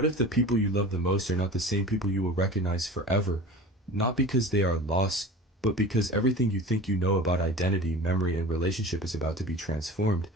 What if the people you love the most are not the same people you will recognize forever? Not because they are lost, but because everything you think you know about identity, memory, and relationship is about to be transformed.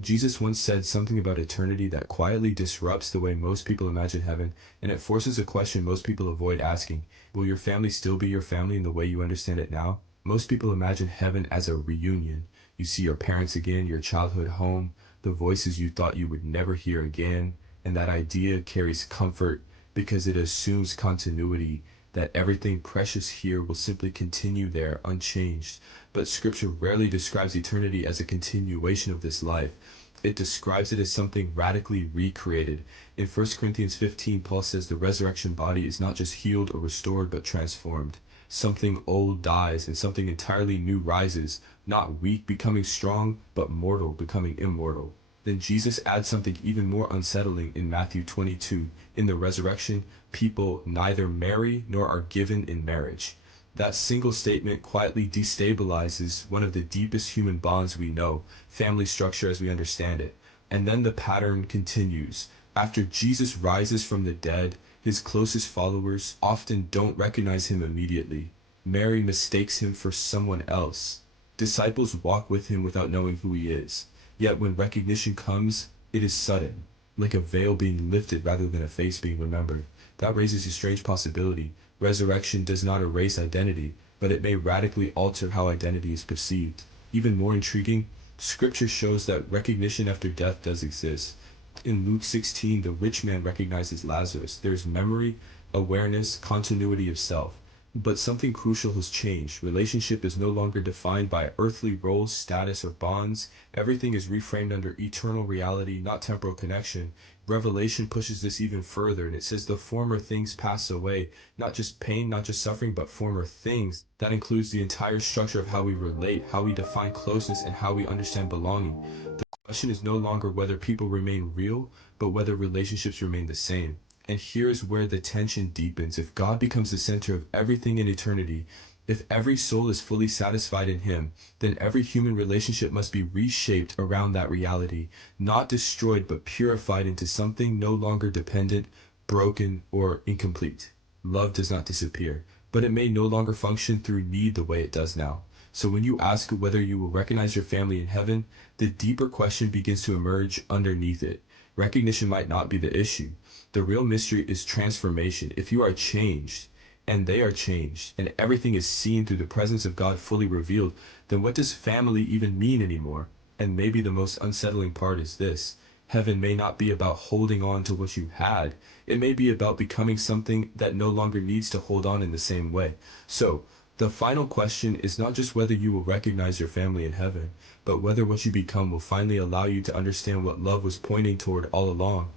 Jesus once said something about eternity that quietly disrupts the way most people imagine heaven, and it forces a question most people avoid asking. Will your family still be your family in the way you understand it now? Most people imagine heaven as a reunion. You see your parents again, your childhood home, the voices you thought you would never hear again, and that idea carries comfort because it assumes continuity, that everything precious here will simply continue there unchanged. But scripture rarely describes eternity as a continuation of this life. It describes it as something radically recreated. In 1 Corinthians 15, Paul says the resurrection body is not just healed or restored, but transformed. Something old dies and something entirely new rises, not weak becoming strong, but mortal becoming immortal. Then Jesus adds something even more unsettling in Matthew 22. In the resurrection, people neither marry nor are given in marriage. That single statement quietly destabilizes one of the deepest human bonds we know, family structure as we understand it. And then the pattern continues. After Jesus rises from the dead, his closest followers often don't recognize him immediately. Mary mistakes him for someone else. Disciples walk with him without knowing who he is. Yet when recognition comes, it is sudden, like a veil being lifted rather than a face being remembered. That raises a strange possibility. Resurrection does not erase identity, but it may radically alter how identity is perceived. Even more intriguing, scripture shows that recognition after death does exist. In Luke 16, the rich man recognizes Lazarus. There's memory, awareness, continuity of self. But something crucial has changed. Relationship is no longer defined by earthly roles, status, or bonds. Everything is reframed under eternal reality, not temporal connection. Revelation pushes this even further, and it says the former things pass away. Not just pain, not just suffering, but former things. That includes the entire structure of how we relate, how we define closeness, and how we understand belonging. The question is no longer whether people remain real, but whether relationships remain the same. And here's where the tension deepens. If God becomes the center of everything in eternity, if every soul is fully satisfied in him, then every human relationship must be reshaped around that reality, not destroyed but purified into something no longer dependent, broken, or incomplete. Love does not disappear, but it may no longer function through need the way it does now. So when you ask whether you will recognize your family in heaven, the deeper question begins to emerge underneath it. Recognition might not be the issue. The real mystery is transformation. If you are changed, and they are changed, and everything is seen through the presence of God fully revealed, then what does family even mean anymore? And maybe the most unsettling part is this. Heaven may not be about holding on to what you had. It may be about becoming something that no longer needs to hold on in the same way. So, the final question is not just whether you will recognize your family in heaven, but whether what you become will finally allow you to understand what love was pointing toward all along.